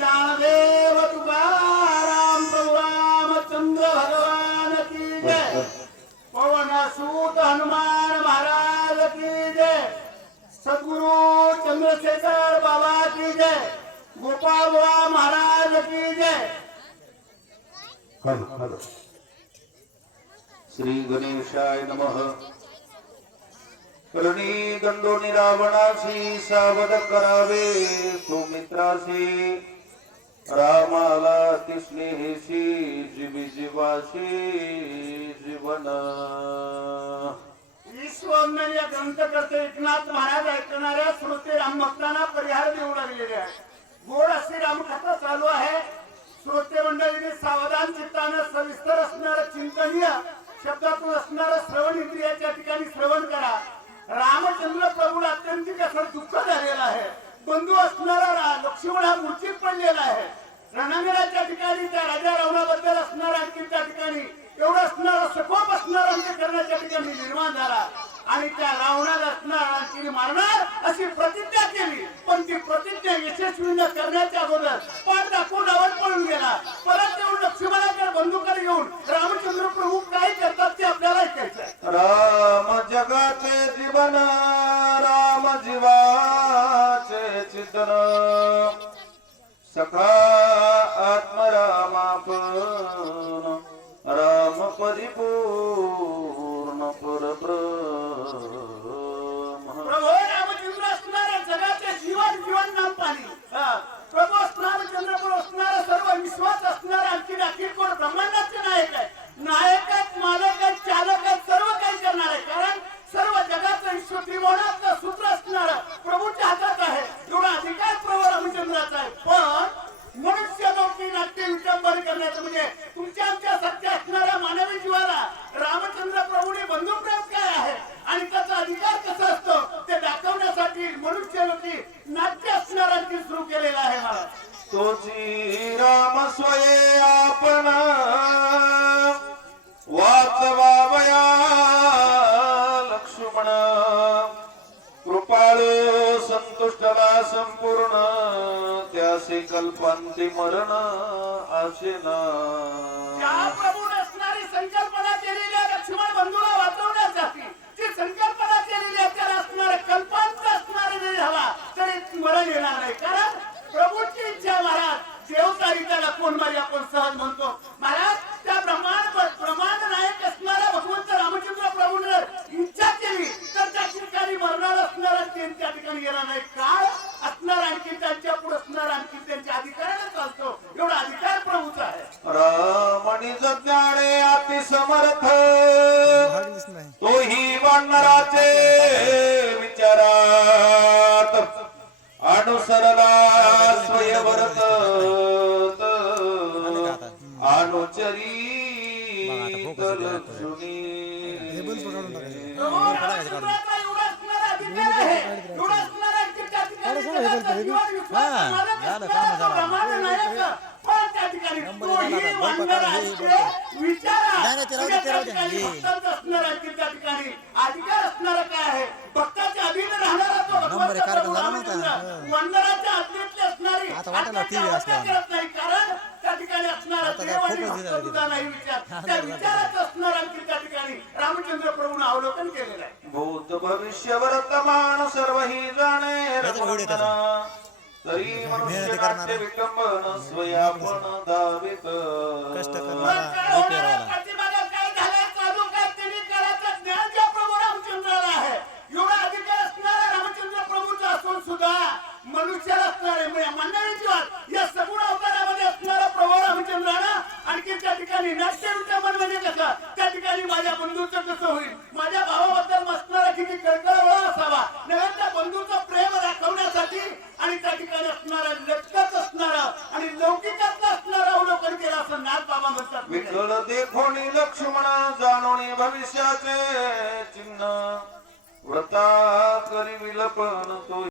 ज्ञानदेव तुकाराम प्रभु रामचंद्र भगवान की जय। हनुमान महाराज की जय। सद्गुरु चंद्रशेखर बाबा की जय। गोपाल बाबा महाराज की जय। हॅलो हॅलो श्री गणेशाय नमः। करणी दंडोनी रावणाशी सावध करावे सुमित्राशी रामाला स्नेहेशी जीवी जीवाशी जीवन. ईश्वर या ग्रंथकर्ते एकनाथ महाराज ऐकणाऱ्या श्रोते राम भक्तांना परिहार देऊ लागलेले आहे गोड असे रामकथा चालू आहे. श्रोते मंडळीने सावधान चित्तानं सविस्तर असणारं चिंतनीय शब्दातून असणारं श्रवण इंद्रियाच्या ठिकाणी श्रवण करा. रामचंद्र प्रभूला अत्यंतिक असं दुःख झालेलं आहे. बंधू असणारा लक्ष्मण हा मूर्तीत पडलेला आहे. रणांगणाच्या ठिकाणी त्या राजा रावणाबद्दल असणार आणखी त्या ठिकाणी. एवढं असणारा सकोप असणार अंत्यकरणाच्या ठिकाणी निर्माण झाला. आणि त्या रावणाला असणार आणखी मारणार अशी प्रतिज्ञा केली. पण ती प्रतिज्ञा यशस्वी न करण्याच्या अगोदर पाठ दाखवून आवड पळून गेला. परत येऊन लक्ष्मणाकडे बंदुकडे घेऊन रामचंद्र प्रभू काय करतात ते आपल्याला ऐकायचं राम जगाचे जीवन राम जीवाचे चिंतन. सखा रामचंद्र जीवन जीवन नाम पाणी. प्रभू चंद्रपूर सर्व विश्वास असणार आणखी कोण? ब्रह्मांडाचे नायक आहे नायक आहेत मालक आहेत चालक आहेत सर्व काही करणार आहे कारण सर्व जगाचं विश्व सूत्र असणार प्रभूच्या हातात आहे. एवढा अधिकार प्रभू रामचंद्राचा आहे. पण मनुष्य लोकी नाट्य विटंबन करण्याचं म्हणजे तुमच्या आमच्या सत्य असणाऱ्या मानवी जीवाला रामचंद्र प्रभूने बंधुप्रेम काय आहे आणि त्याचा अधिकार कसा असतो ते मनुष्य लोकी नाट्य असणाऱ्यांनी सुरू केलेलं आहे मला तोची राम स्वये आपण. वाचवावया लक्ष्मण. कृपाळू संतुष्टला संपूर्ण. त्यासे कल्पांती मरण आशेना त्या प्रभूने असणारी संकल्पना केलेली आहे लक्ष्मण बंधूला वाचवण्यासाठी जी संकल्पना केलेली आहे त्याला असणारे कल्पांत असणारे जरी झाला तरी मरण येणार नाही कारण प्रभूची इच्छा महाराज देवतारी मारी आपण सहज म्हणतो? महाराज त्या ब्रह्मांड ब्रह्मांड नायक असणाऱ्या भगवंत रामचंद्र प्रभूने जर इच्छा केली तर त्या ठिकाणी मरणार असणारा ते त्या ठिकाणी येणार नाही. काळ असणार आणखी त्यांच्या पुढे असणार आणखी त्यांच्या अधिकाराने चालतो. एवढा अधिकार प्रभूचा आहे. रामणी जज्ञाने अति समर्थ तोही वानराचे विचारात अनुसरला वंदनाच्या आज्ञेतली असणारी आता वाटायला आज्ञेच्या TV असला. अवज्ञा करत नाही कारण त्या ठिकाणी असणारा विचार त्या विचारात असणार आणखी ठिकाणी रामचंद्र प्रभूने अवलोकन केलेलं आहे भूत भविष्य वर्तमान सर्व ही जाणे. तरी मनुष्य. नाट्य विटंबन स्वयापण दावित कष्ट करणारा. मग काय लोक होणार आहे? येवाला. पाठीमागं काय झालंय? चालू काय त्यांनी करायचं ज्ञान ज्या प्रभू रामचंद्राला आहे. एवढा अधिकार असणारा रामचंद्र प्रभूचा असून सुद्धा मनुष्याला असणारे म्हणजे मंडळी जीवन या सगुण अवतारामध्ये असणारा प्रभू रामचंद्राला आणखी त्या ठिकाणी नाट्य विटंबन म्हणजे कसं त्या ठिकाणी माझ्या बंधूचं कसं होईल. माझ्या भावाबद्दल असणारा किती कळकळवळा असावा. नव्हे त्या बंधूचं प्रेम दाखवण्यासाठी आणि त्या ठिकाणी असणारा लटकत असणारा आणि लौकिकातलं असणारा अवलोकन केलं असं नाथ बाबा म्हणतात. विठ्ठल देखोणी लक्ष्मण जाणोनी भविष्याचे चिन्ह. व्रता करी विलपन तो